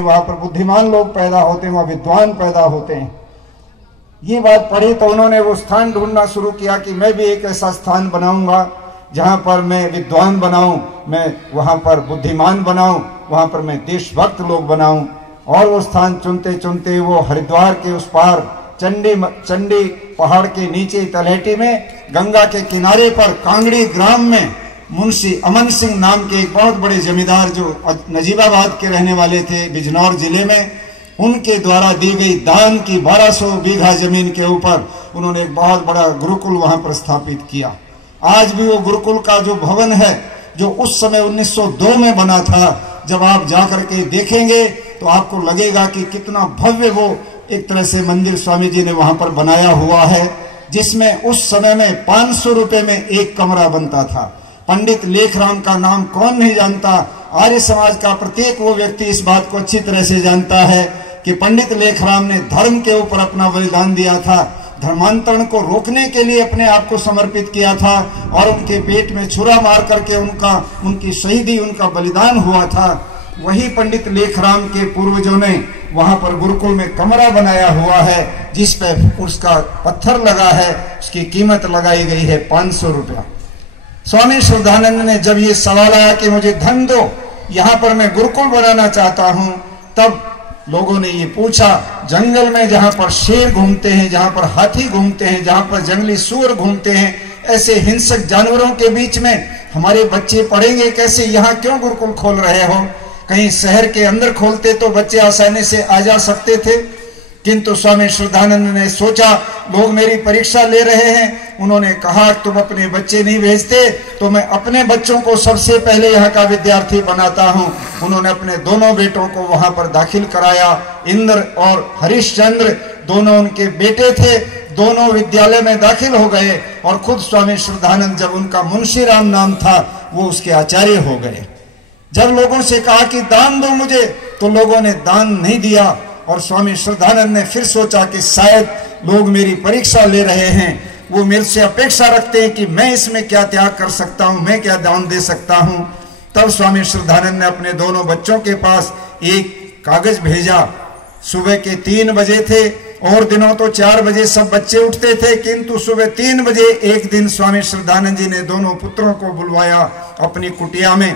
वहां पर बुद्धिमान लोग पैदा होते हैं, वहां विद्वान पैदा होते हैं। ये बात पढ़ी तो उन्होंने वो स्थान ढूंढना शुरू किया कि मैं भी एक ऐसा स्थान बनाऊंगा जहां पर मैं विद्वान बनाऊं, मैं वहां पर बुद्धिमान बनाऊं, वहां पर मैं देशभक्त लोग बनाऊं। और वो स्थान चुनते चुनते वो हरिद्वार के उस पार चंडी पहाड़ के नीचे तलहटी में गंगा के किनारे पर कांगड़ी ग्राम में मुंशी अमन सिंह नाम के एक बहुत बड़े जमींदार जो नजीबाबाद के रहने वाले थे बिजनौर जिले में, उनके द्वारा दी गई दान की 1200 बीघा जमीन के ऊपर उन्होंने एक बहुत बड़ा गुरुकुल वहां पर स्थापित किया। आज भी वो गुरुकुल का जो भवन है जो उस समय 1902 में बना था, जब आप जाकर के देखेंगे तो आपको लगेगा कि कितना भव्य वो एक तरह से मंदिर स्वामी जी ने वहां पर बनाया हुआ है, जिसमें उस समय में 500 रुपए में एक कमरा बनता था। पंडित लेखराम का नाम कौन नहीं जानता, आर्य समाज का प्रत्येक वो व्यक्ति इस बात को अच्छी तरह से जानता है कि पंडित लेखराम ने धर्म के ऊपर अपना बलिदान दिया था, धर्मांतरण को रोकने के लिए अपने आप को समर्पित किया था और उनके पेट में छुरा मार करके उनकी शहीदी, उनका बलिदान हुआ था। वही पंडित लेखराम के पूर्वजों ने वहां पर गुरुकुल में कमरा बनाया हुआ है, जिस पे उसका पत्थर लगा है, उसकी कीमत लगाई गई है 500 रुपया। स्वामी श्रद्धानंद ने जब ये सवाल आया कि मुझे धन दो, यहाँ पर मैं गुरुकुल बनाना चाहता हूँ, तब लोगों ने ये पूछा, जंगल में जहां पर शेर घूमते हैं, जहां पर हाथी घूमते हैं, जहां पर जंगली सूअर घूमते हैं, ऐसे हिंसक जानवरों के बीच में हमारे बच्चे पढ़ेंगे कैसे? यहाँ क्यों गुरुकुल खोल रहे हो? कहीं शहर के अंदर खोलते तो बच्चे आसानी से आ जा सकते थे। किंतु स्वामी श्रद्धानंद ने सोचा, लोग मेरी परीक्षा ले रहे हैं, उन्होंने कहा तुम अपने बच्चे नहीं भेजते तो मैं अपने बच्चों को सबसे पहले यहाँ का विद्यार्थी बनाता हूँ। उन्होंने अपने दोनों बेटों को वहां पर दाखिल कराया। इंद्र और हरिश्चंद्र दोनों उनके बेटे थे, दोनों विद्यालय में दाखिल हो गए और खुद स्वामी श्रद्धानंद, जब उनका मुंशीराम नाम था, वो उसके आचार्य हो गए। जब लोगों से कहा कि दान दो मुझे, तो लोगों ने दान नहीं दिया और स्वामी श्रद्धानंद ने फिर सोचा कि शायद लोग मेरी परीक्षा ले रहे हैं, वो मेरे से अपेक्षा रखते हैं कि मैं इसमें क्या त्याग कर सकता हूं, मैं क्या दान दे सकता हूं। तब स्वामी श्रद्धानंद ने अपने दोनों बच्चों के पास एक कागज भेजा। सुबह के 3 बजे थे और दिनों तो 4 बजे सब बच्चे उठते थे, किंतु सुबह 3 बजे एक दिन स्वामी श्रद्धानंद जी ने दोनों पुत्रों को बुलवाया अपनी कुटिया में।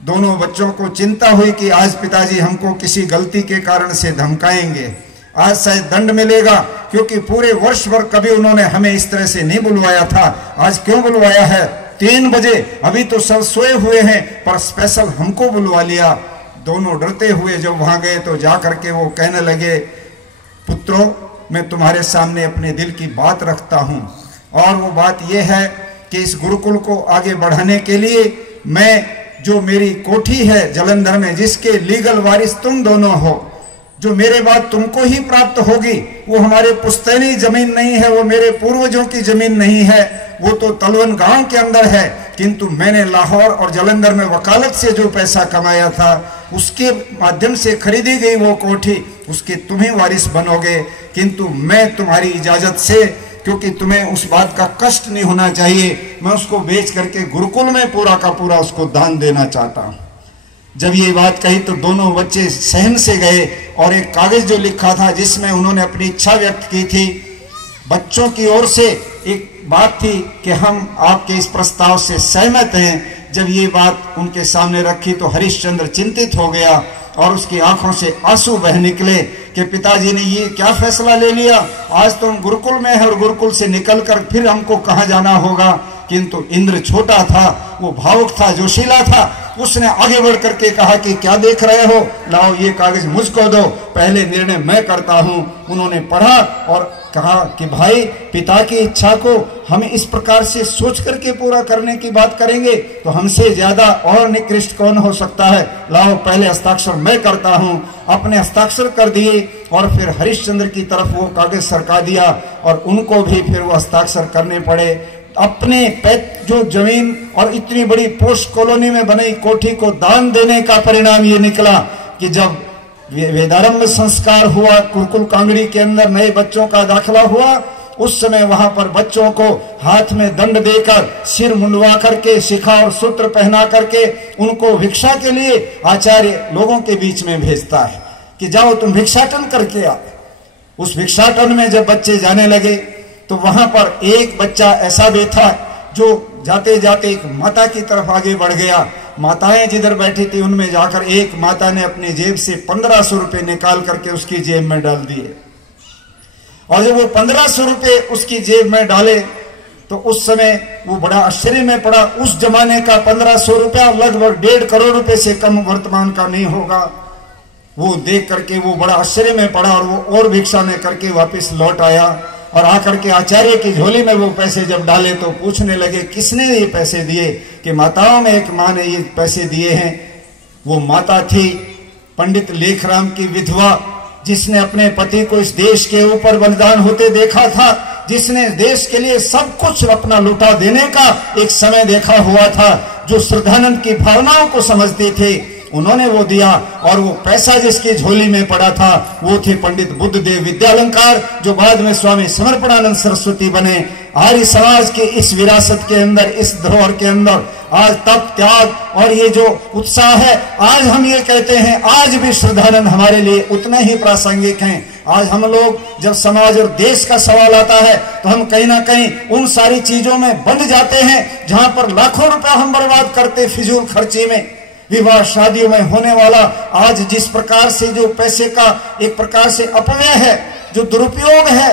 दोनों बच्चों को चिंता हुई कि आज पिताजी हमको किसी गलती के कारण से धमकाएंगे, आज शायद दंड मिलेगा, क्योंकि पूरे वर्ष भर कभी उन्होंने हमें इस तरह से नहीं बुलवाया था, आज क्यों बुलवाया है 3 बजे? अभी तो सब सोए हुए हैं पर स्पेशल हमको बुलवा लिया। दोनों डरते हुए जब वहां गए तो जा करके वो कहने लगे, पुत्रों मैं तुम्हारे सामने अपने दिल की बात रखता हूं, और वो बात यह है कि इस गुरुकुल को आगे बढ़ाने के लिए मैं, जो मेरी कोठी है जलंधर में, जिसके लीगल वारिस तुम दोनों हो, जो मेरे बाद तुमको ही प्राप्त होगी, वो हमारे पुश्तैनी जमीन नहीं है, वो मेरे पूर्वजों की जमीन नहीं है, वो तो तलवन गांव के अंदर है, किंतु मैंने लाहौर और जलंधर में वकालत से जो पैसा कमाया था उसके माध्यम से खरीदी गई वो कोठी, उसके तुम ही वारिस बनोगे। किंतु मैं तुम्हारी इजाजत से, क्योंकि तुम्हें उस बात का कष्ट नहीं होना चाहिए, मैं उसको बेच करके गुरुकुल में पूरा का पूरा उसको दान देना चाहता हूं। जब ये बात कही तो दोनों बच्चे सहन से गए और एक कागज जो लिखा था जिसमें उन्होंने अपनी इच्छा व्यक्त की थी, बच्चों की ओर से एक बात थी कि हम आपके इस प्रस्ताव से सहमत हैं। जब ये बात उनके सामने रखी तो हरिश्चंद्र चिंतित हो गया और उसकी आंखों से आंसू बह निकले कि पिताजी ने ये क्या फैसला ले लिया, आज तो हम गुरुकुल में है और गुरुकुल से निकलकर फिर हमको कहाँ जाना होगा। किंतु इंद्र छोटा था, वो भावुक था, जोशीला था, उसने आगे बढ़ करके कहा कि क्या देख रहे हो, लाओ ये कागज मुझको दो, पहले निर्णय मैं करता हूं। उन्होंने पढ़ा और कहा कि भाई पिता की इच्छा को हम इस प्रकार से सोच करके पूरा करने की बात करेंगे तो हमसे ज्यादा और निकृष्ट कौन हो सकता है, लाओ पहले हस्ताक्षर मैं करता हूं। अपने हस्ताक्षर कर दिए और फिर हरिश्चंद्र की तरफ वो कागज सरका दिया और उनको भी फिर वो हस्ताक्षर करने पड़े। अपने जो जमीन और इतनी बड़ी पोस्ट कॉलोनी में बनी कोठी को दान देने का परिणाम ये निकला कि जब वेदारंभ संस्कार हुआ, गुरुकुल कांगड़ी के अंदर नए बच्चों का दाखिला हुआ, उस समय वहां पर बच्चों को हाथ में दंड देकर, सिर मुंडवा करके, शिखा और सूत्र पहना करके उनको भिक्षा के लिए आचार्य लोगों के बीच में भेजता है कि जाओ तुम भिक्षाटन करके आओ। उस भिक्षाटन में जब बच्चे जाने लगे तो वहां पर एक बच्चा ऐसा भी था जो जाते जाते एक माता की तरफ आगे बढ़ गया। माताएं जिधर बैठी थी उनमें जाकर एक माता ने अपनी जेब से 1500 रुपए निकाल करके उसकी जेब में डाल दिए। और जब वो 1500 रुपए उसकी जेब में डाले तो उस समय वो बड़ा आश्चर्य में पड़ा। उस जमाने का 1500 रुपया लगभग 1.5 करोड़ रुपए से कम वर्तमान का नहीं होगा। वो देख करके वो बड़ा आश्चर्य में पड़ा और वो और भिक्षा में करके वापस लौट आया और आकर के आचार्य की झोली में वो पैसे जब डाले तो पूछने लगे किसने ये पैसे दिए, कि माताओं में एक माँ ने ये पैसे दिए हैं। वो माता थी पंडित लेखराम की विधवा, जिसने अपने पति को इस देश के ऊपर बलिदान होते देखा था, जिसने देश के लिए सब कुछ अपना लुटा देने का एक समय देखा हुआ था, जो श्रद्धानंद की भावनाओं को समझते थे, उन्होंने वो दिया। और वो पैसा जिसकी झोली में पड़ा था वो थे पंडित बुद्धदेव विद्यालंकार, जो बाद में स्वामी समर्पणानंद सरस्वती बने। आर्य समाज के इस विरासत के अंदर, इस धरोहर के अंदर आज तप त्याग और ये जो उत्साह है, आज हम ये कहते हैं आज भी श्रद्धानंद हमारे लिए उतने ही प्रासंगिक हैं। आज हम लोग जब समाज और देश का सवाल आता है तो हम कहीं ना कहीं उन सारी चीजों में बंध जाते हैं जहां पर लाखों रुपया हम बर्बाद करते फिजूल खर्ची में। विवाह शादियों में होने वाला आज जिस प्रकार से जो पैसे का एक प्रकार से अपव्यय है, जो दुरुपयोग है,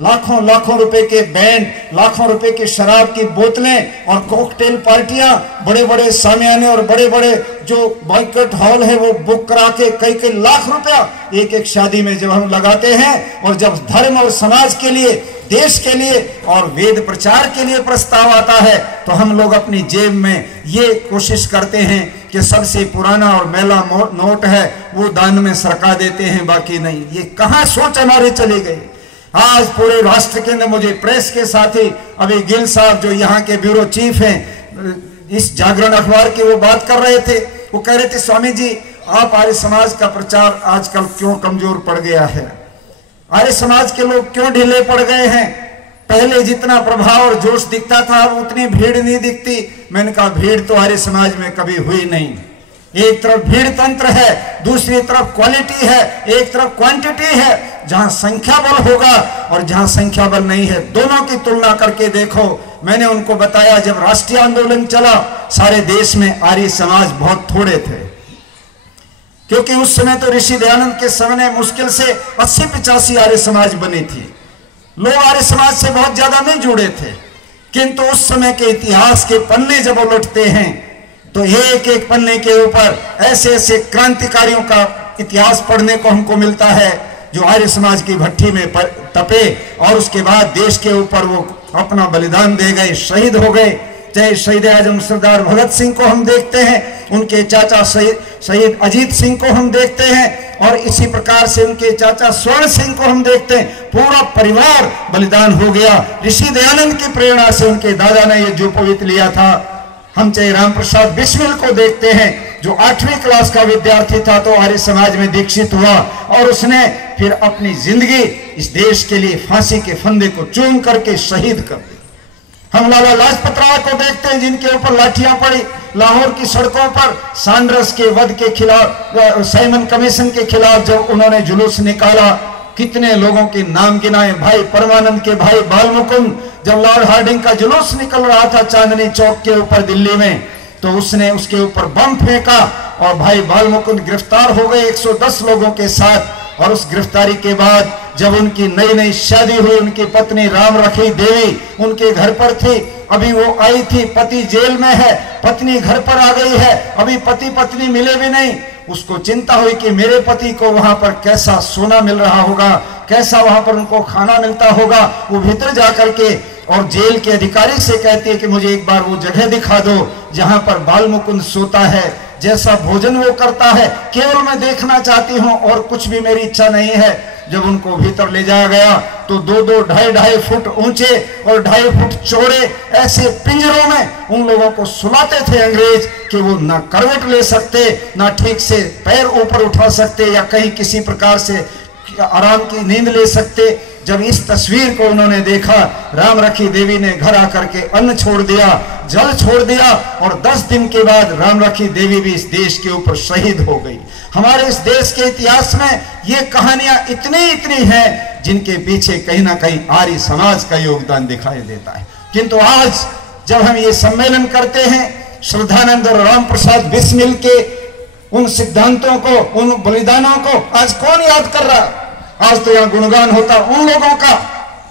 लाखों लाखों रुपए के बैंड, लाखों रुपए की शराब की बोतलें और कॉकटेल पार्टियां, बड़े बड़े सामियाने और बड़े बड़े जो बैंक्वेट हॉल है वो बुक करा के कई कई लाख रुपया एक एक शादी में जब हम लगाते हैं, और जब धर्म और समाज के लिए, देश के लिए और वेद प्रचार के लिए प्रस्ताव आता है तो हम लोग अपनी जेब में ये कोशिश करते हैं कि सबसे पुराना और मैला नोट है वो दान में सरका देते हैं, बाकी नहीं। ये कहां सोच हमारे चले गए। आज पूरे राष्ट्र के अंदर, मुझे प्रेस के साथी अभी गिल साहब जो यहाँ के ब्यूरो चीफ हैं, इस जागरण अखबार की वो बात कर रहे थे। वो कह रहे थे स्वामी जी आप आर्य समाज का प्रचार आजकल क्यों कमजोर पड़ गया है, आर्य समाज के लोग क्यों ढीले पड़ गए हैं, पहले जितना प्रभाव और जोश दिखता था अब उतनी भीड़ नहीं दिखती। मैंने कहा भीड़ तो आर्य समाज में कभी हुई नहीं। एक तरफ भीड़ तंत्र है, दूसरी तरफ क्वालिटी है, एक तरफ क्वांटिटी है। जहां संख्या बल होगा और जहां संख्या बल नहीं है, दोनों की तुलना करके देखो। मैंने उनको बताया जब राष्ट्रीय आंदोलन चला सारे देश में आर्य समाज बहुत थोड़े थे, क्योंकि उस समय तो ऋषि दयानंद के समय मुश्किल से 80-85 आर्य समाज बनी थी। लोग आर्य समाज से बहुत ज्यादा नहीं जुड़े थे, किंतु उस समय के इतिहास के पन्ने जब उलटते हैं तो एक एक पन्ने के ऊपर ऐसे ऐसे क्रांतिकारियों का इतिहास पढ़ने को हमको मिलता है जो आर्य समाज की भट्टी में तपे और उसके बाद देश के ऊपर वो अपना बलिदान दे गए, शहीद हो गए। चाहे शहीद आजम सरदार भगत सिंह को हम देखते हैं, उनके चाचा शहीद अजीत सिंह को हम देखते हैं, और इसी प्रकार से उनके चाचा स्वर्ण सिंह को हम देखते हैं। पूरा परिवार बलिदान हो गया। ऋषि दयानंद की प्रेरणा से उनके दादा ने ये जोपोवित लिया था। हम चाहे राम प्रसाद बिस्मिल को देखते हैं जो 8वीं क्लास का विद्यार्थी था तो आर्य समाज में दीक्षित हुआ और उसने फिर अपनी जिंदगी इस देश के लिए फांसी के फंदे को चूम करके शहीद कर दी। हम लाला लाजपत राय को देखते हैं जिनके ऊपर लाठियां पड़ी लाहौर की सड़कों पर। सैंडर्स के वध के खिलाफ, साइमन कमीशन के खिलाफ जब उन्होंने जुलूस निकाला, कितने लोगों के नाम गिनाए। भाई परमानंद के भाई बाल मुकुंद, जब लॉर्ड हार्डिंग का जुलूस निकल रहा था चांदनी चौक के ऊपर दिल्ली में, तो उसने उसके ऊपर बम फेंका और भाई बाल मुकुंद गिरफ्तार हो गए 110 लोगों के साथ। और उस गिरफ्तारी के बाद जब उनकी नई नई शादी हुई, उनकी पत्नी राम रखी देवी उनके घर पर थी। अभी वो आई थी, पति जेल में है, पत्नी घर पर आ गई है, अभी पति पत्नी मिले भी नहीं। उसको चिंता हुई कि मेरे पति को वहां पर कैसा सोना मिल रहा होगा, कैसा वहां पर उनको खाना मिलता होगा। वो भीतर जाकर के और जेल के अधिकारी से कहती है कि मुझे एक बार वो जगह दिखा दो जहां पर बाल मुकुंद सोता है, जैसा भोजन वो करता है, केवल मैं देखना चाहती हूं और कुछ भी मेरी इच्छा नहीं है। जब उनको भीतर ले जाया गया तो 2-2, 2.5 फुट ऊंचे और 2.5 फुट चौड़े ऐसे पिंजरों में उन लोगों को सुलाते थे अंग्रेज कि वो ना करवट ले सकते, ना ठीक से पैर ऊपर उठा सकते या कहीं किसी प्रकार से आराम की नींद ले सकते। जब इस तस्वीर को उन्होंने देखा, राम रखी देवी ने घर आकर के अन्न छोड़ दिया, जल छोड़ दिया, और 10 दिन के बाद राम रखी देवी भी इस देश के ऊपर शहीद हो गई। हमारे इस देश के इतिहास में ये कहानियां इतनी हैं जिनके पीछे कहीं ना कहीं आर्य समाज का योगदान दिखाई देता है। किंतु आज जब हम ये सम्मेलन करते हैं, श्रद्धानंद और राम प्रसाद बिस्मिल के उन सिद्धांतों को, उन बलिदानों को आज कौन याद कर रहा? आज तो यहाँ गुणगान होता उन लोगों का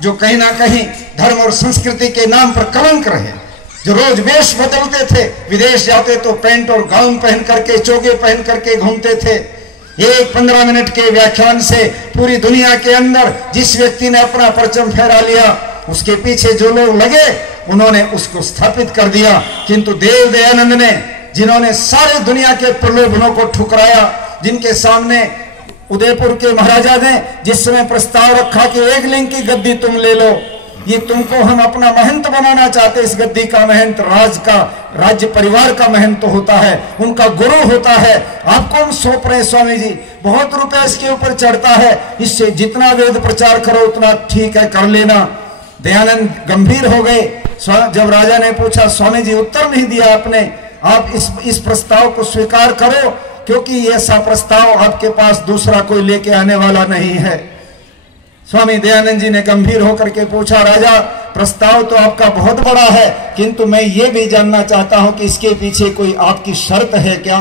जो कहीं ना कहीं धर्म और संस्कृति के नाम पर कलंक रहे, जो रोज वेश बदलते थे, विदेश जाते तो पैंट और गाउन पहन करके, चोगे पहन करके घूमते थे। एक 15 मिनट के व्याख्यान से पूरी दुनिया के अंदर जिस व्यक्ति ने अपना परचम फहरा लिया, उसके पीछे जो लोग लगे उन्होंने उसको स्थापित कर दिया। किंतु देव दयानंद ने, जिन्होंने सारे दुनिया के प्रलोभनों को ठुकराया, जिनके सामने उदयपुर के महाराजा ने जिस समय प्रस्ताव रखा कि एक लिंग की गद्दी तुम ले लो, ये तुमको हम अपना महंत बनाना चाहते, इस गद्दी का महंत राज्य परिवार का महंत तो होता है, उनका गुरु होता है, आपको हम सौंप रहे स्वामी जी, बहुत रुपया इसके ऊपर चढ़ता है, इससे जितना वेद प्रचार करो उतना ठीक है, कर लेना। दयानंद गंभीर हो गए। जब राजा ने पूछा, स्वामी जी उत्तर नहीं दिया आपने, आप इस प्रस्ताव को स्वीकार करो, क्योंकि ऐसा प्रस्ताव आपके पास दूसरा कोई लेके आने वाला नहीं है। स्वामी दयानंद जी ने गंभीर होकर के पूछा, राजा प्रस्ताव तो आपका बहुत बड़ा है, किंतु मैं ये भी जानना चाहता हूं कि इसके पीछे कोई आपकी शर्त है क्या?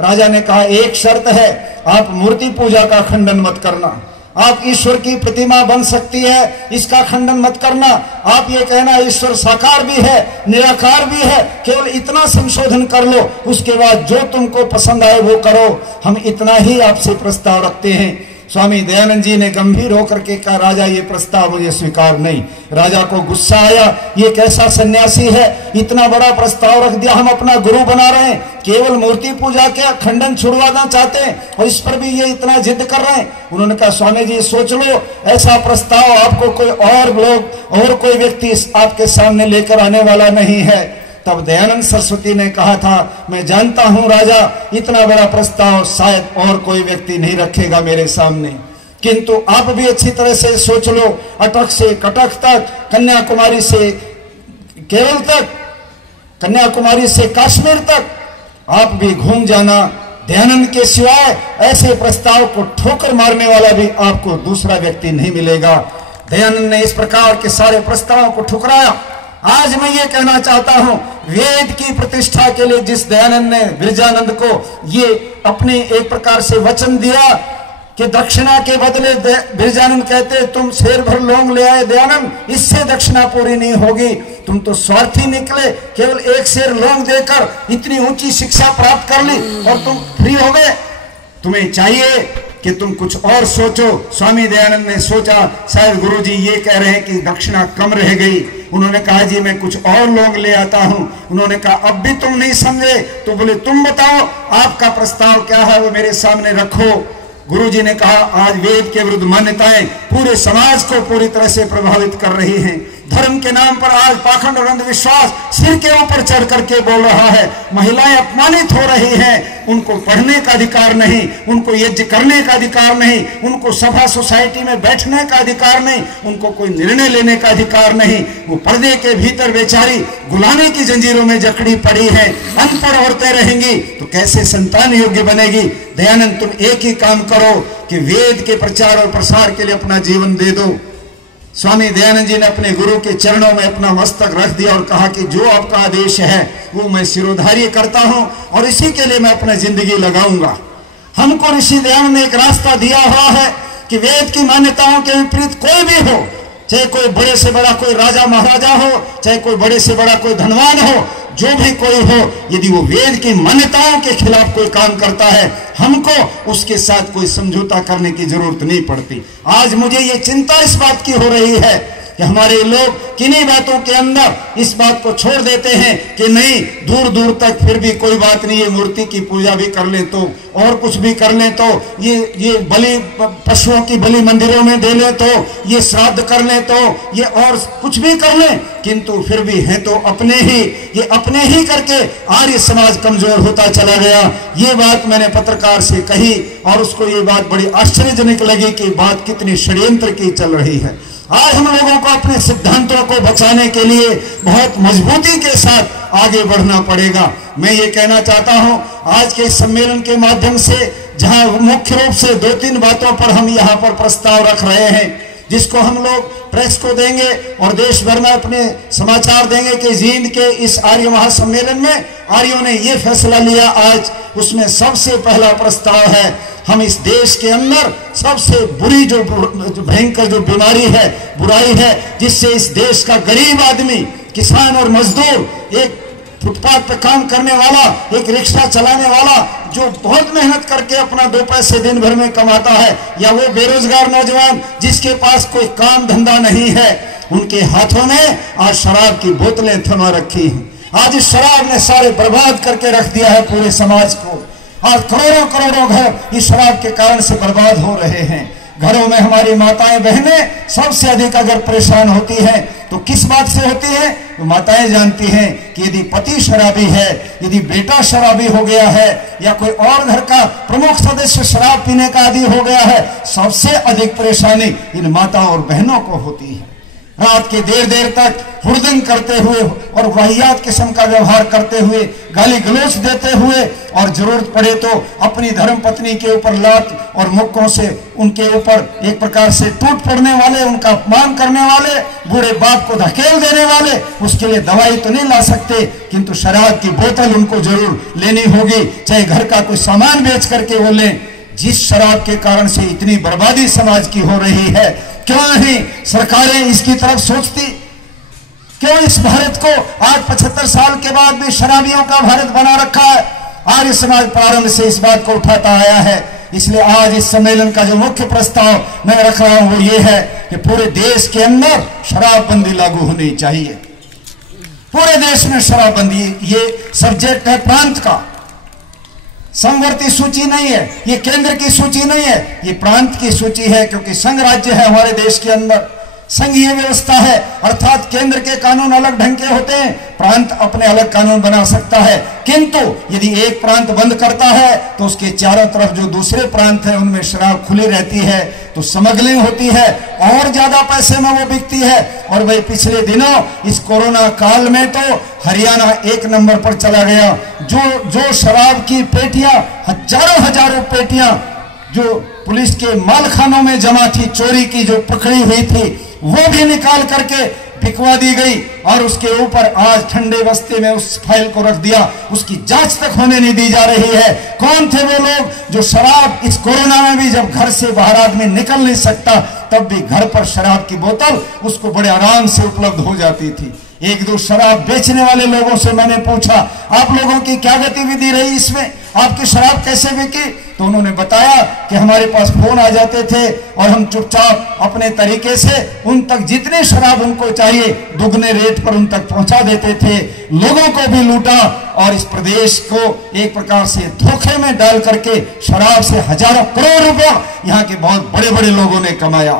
राजा ने कहा, एक शर्त है, आप मूर्ति पूजा का खंडन मत करना। आप ईश्वर की प्रतिमा बन सकती है, इसका खंडन मत करना। आप ये कहना ईश्वर साकार भी है, निराकार भी है, केवल इतना संशोधन कर लो, उसके बाद जो तुमको पसंद आए वो करो। हम इतना ही आपसे प्रस्ताव रखते हैं। स्वामी दयानंद जी ने गंभीर होकर के कहा, राजा ये प्रस्ताव मुझे स्वीकार नहीं। राजा को गुस्सा आया, ये कैसा सन्यासी है, इतना बड़ा प्रस्ताव रख दिया, हम अपना गुरु बना रहे हैं, केवल मूर्ति पूजा के खंडन छुड़वाना चाहते हैं और इस पर भी ये इतना जिद कर रहे हैं। उन्होंने कहा, स्वामी जी सोच लो, ऐसा प्रस्ताव आपको कोई और लोग और कोई व्यक्ति आपके सामने लेकर आने वाला नहीं है। तब दयानंद सरस्वती ने कहा था, मैं जानता हूं राजा, इतना बड़ा प्रस्ताव शायद और कोई व्यक्ति नहीं रखेगा मेरे सामने, किंतु आप भी अच्छी तरह से सोच लो, अटक से कटक तक, कन्याकुमारी से केरल तक, कन्याकुमारी से कश्मीर तक आप भी घूम जाना। दयानंद के सिवाय ऐसे प्रस्ताव को ठोकर मारने वाला भी आपको दूसरा व्यक्ति नहीं मिलेगा। दयानंद ने इस प्रकार के सारे प्रस्तावों को ठुकराया। आज मैं ये कहना चाहता हूं, वेद की प्रतिष्ठा के लिए जिस दयानंद ने बिरजानंद को ये अपने एक प्रकार से वचन दिया कि दक्षिणा के बदले, बिरजानंद कहते तुम शेर भर लौंग ले आए दयानंद, इससे दक्षिणा पूरी नहीं होगी, तुम तो स्वार्थी निकले, केवल एक शेर लौंग देकर इतनी ऊंची शिक्षा प्राप्त कर ली और तुम फ्री हो गए। तुम्हें चाहिए कि तुम कुछ और सोचो। स्वामी दयानंद ने सोचा, शायद गुरुजी ये कह रहे हैं कि दक्षिणा कम रह गई। उन्होंने कहा, जी मैं कुछ और लौंग ले आता हूं। उन्होंने कहा, अब भी तुम नहीं समझे? तो बोले, तुम बताओ आपका प्रस्ताव क्या है, वो मेरे सामने रखो। गुरुजी ने कहा, आज वेद के विरुद्ध मान्यताएं पूरे समाज को पूरी तरह से प्रभावित कर रही हैं। धर्म के नाम पर आज पाखंड और अंधविश्वास सिर के ऊपर चढ़ करके बोल रहा है। महिलाएं अपमानित हो रही हैं, उनको पढ़ने का अधिकार नहीं, उनको यज्ञ करने का अधिकार नहीं, उनको सभा सोसाइटी में बैठने का अधिकार नहीं, उनको कोई निर्णय लेने का अधिकार नहीं। वो पर्दे के भीतर बेचारी गुलामी की जंजीरों में जकड़ी पड़ी है। अनपढ़ औरतें रहेंगी तो कैसे संतान योग्य बनेगी? दयानंद, तुम एक ही काम करो कि वेद के प्रचार और प्रसार के लिए अपना जीवन दे दो। स्वामी दयानंद जी ने अपने गुरु के चरणों में अपना मस्तक रख दिया और कहा कि जो आपका आदेश है वो मैं सिरोधार्य करता हूं और इसी के लिए मैं अपनी जिंदगी लगाऊंगा। हमको ऋषि दयानंद ने एक रास्ता दिया हुआ है कि वेद की मान्यताओं के विपरीत कोई भी हो, चाहे कोई बड़े से बड़ा कोई राजा महाराजा हो, चाहे कोई बड़े से बड़ा कोई धनवान हो, जो भी कोई हो, यदि वो वेद की मान्यताओं के खिलाफ कोई काम करता है, हमको उसके साथ कोई समझौता करने की जरूरत नहीं पड़ती। आज मुझे ये चिंता इस बात की हो रही है कि हमारे लोग किन्हीं बातों के अंदर इस बात को छोड़ देते हैं कि नहीं, दूर दूर तक फिर भी कोई बात नहीं, ये मूर्ति की पूजा भी कर ले तो, और कुछ भी कर ले तो, ये बलि पशुओं की बलि मंदिरों में दे ले तो, ये श्राद्ध कर ले तो, ये और कुछ भी कर ले, किंतु फिर भी है तो अपने ही, ये अपने ही करके आर्य समाज कमजोर होता चला गया। ये बात मैंने पत्रकार से कही और उसको ये बात बड़ी आश्चर्यजनक लगी कि बात कितनी षड्यंत्र की चल रही है। आज हम लोगों को अपने सिद्धांतों को बचाने के लिए बहुत मजबूती के साथ आगे बढ़ना पड़ेगा। मैं ये कहना चाहता हूं, आज के इस सम्मेलन के माध्यम से जहां मुख्य रूप से 2-3 बातों पर हम यहाँ पर प्रस्ताव रख रहे हैं, जिसको हम लोग प्रेस को देंगे और देश भर में अपने समाचार देंगे कि जींद के इस आर्य महासम्मेलन में आर्यों ने ये फैसला लिया आज। उसमें सबसे पहला प्रस्ताव है, हम इस देश के अंदर सबसे बुरी जो भयंकर जो बीमारी है, बुराई है, जिससे इस देश का गरीब आदमी, किसान और मजदूर, एक फुटपाथ पे काम करने वाला, एक रिक्शा चलाने वाला जो बहुत मेहनत करके अपना 2 पैसे दिन भर में कमाता है, या वो बेरोजगार नौजवान जिसके पास कोई काम धंधा नहीं है, उनके हाथों में आज शराब की बोतलें थमा रखी हैं। आज इस शराब ने सारे बर्बाद करके रख दिया है पूरे समाज को। आज करोड़ों करोड़ों घर इस शराब के कारण से बर्बाद हो रहे हैं। घरों में हमारी माताएं बहनें सबसे अधिक अगर परेशान होती हैं तो किस बात से होती है? तो माताएं जानती हैं कि यदि पति शराबी है, यदि बेटा शराबी हो गया है, या कोई और घर का प्रमुख सदस्य शराब पीने का आदी हो गया है, सबसे अधिक परेशानी इन माताओं और बहनों को होती है। रात के देर देर तक हुड़दंग करते हुए और वाहियात किस्म का व्यवहार करते हुए, गाली गलौज देते हुए, और जरूरत पड़े तो अपनी धर्म पत्नी के ऊपर लात और मुक्कों से उनके ऊपर एक प्रकार से टूट पड़ने वाले, उनका अपमान करने वाले, बूढ़े बाप को धकेल देने वाले, उसके लिए दवाई तो नहीं ला सकते किंतु शराब की बोतल उनको जरूर लेनी होगी, चाहे घर का कोई सामान बेच करके वो लें। जिस शराब के कारण से इतनी बर्बादी समाज की हो रही है, क्यों नहीं सरकारें इसकी तरफ सोचती? क्यों इस भारत को आज 75 साल के बाद भी शराबियों का भारत बना रखा है? आर्य समाज प्रारंभ से इस बात को उठाता आया है। इसलिए आज इस सम्मेलन का जो मुख्य प्रस्ताव मैं रख रहा हूं वो ये है कि पूरे देश के अंदर शराबबंदी लागू होनी चाहिए। पूरे देश में शराबबंदी, ये सब्जेक्ट है प्रांत का, संवर्ती सूची नहीं है, ये केंद्र की सूची नहीं है, ये प्रांत की सूची है, क्योंकि संघ राज्य है हमारे देश के अंदर, संघीय व्यवस्था है, अर्थात केंद्र के कानून अलग ढंग के होते हैं, प्रांत अपने अलग कानून बना सकता है। किंतु यदि एक प्रांत बंद करता है तो उसके चारों तरफ जो दूसरे प्रांत हैं उनमें शराब खुली रहती है, तो स्मगलिंग होती है और ज्यादा पैसे में वो बिकती है। और वही पिछले दिनों इस कोरोना काल में तो हरियाणा 1 नंबर पर चला गया। जो शराब की पेटियां, हजारों पेटियां जो पुलिस के मालखानों में जमा थी, चोरी की जो पकड़ी हुई थी, वो भी निकाल करके बिकवा दी गई, और उसके ऊपर आज ठंडे बस्ते में उस फाइल को रख दिया, उसकी जांच तक होने नहीं दी जा रही है। कौन थे वो लोग जो शराब इस कोरोना में भी, जब घर से बाहर आदमी निकल नहीं सकता तब भी घर पर शराब की बोतल उसको बड़े आराम से उपलब्ध हो जाती थी। 1-2 शराब बेचने वाले लोगों से मैंने पूछा, आप लोगों की क्या गतिविधि रही इसमें, आपकी शराब कैसे बिकी? तो उन्होंने बताया कि हमारे पास फोन आ जाते थे और हम चुपचाप अपने तरीके से उन तक जितनी शराब उनको चाहिए दुगने रेट पर उन तक पहुंचा देते थे, लोगों को भी लूटा और इस प्रदेश को एक प्रकार से धोखे में डाल करके शराब से हजारों करोड़ रुपया यहाँ के बहुत बड़े बड़े लोगों ने कमाया।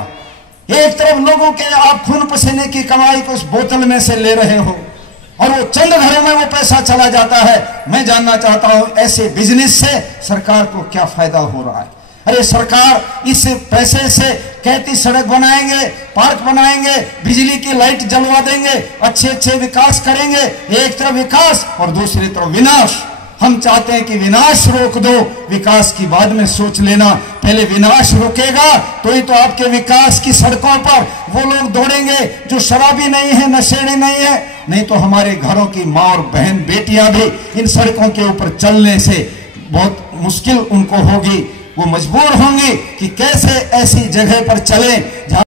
एक तरफ लोगों के आप खून पसीने की कमाई को उस बोतल में से ले रहे हो और वो चंद घरों में वो पैसा चला जाता है। मैं जानना चाहता हूं ऐसे बिजनेस से सरकार को क्या फायदा हो रहा है? अरे सरकार इस पैसे से कहती सड़क बनाएंगे, पार्क बनाएंगे, बिजली की लाइट जलवा देंगे, अच्छे विकास करेंगे। एक तरफ विकास और दूसरी तरफ विनाश। हम चाहते हैं कि विनाश रोक दो, विकास की बाद में सोच लेना। पहले विनाश रुकेगा तो ही तो आपके विकास की सड़कों पर वो लोग दौड़ेंगे जो शराबी नहीं है, नशेड़ी नहीं है। नहीं तो हमारे घरों की माँ और बहन बेटियां भी इन सड़कों के ऊपर चलने से बहुत मुश्किल उनको होगी। वो मजबूर होंगे कि कैसे ऐसी जगह पर चलें जहां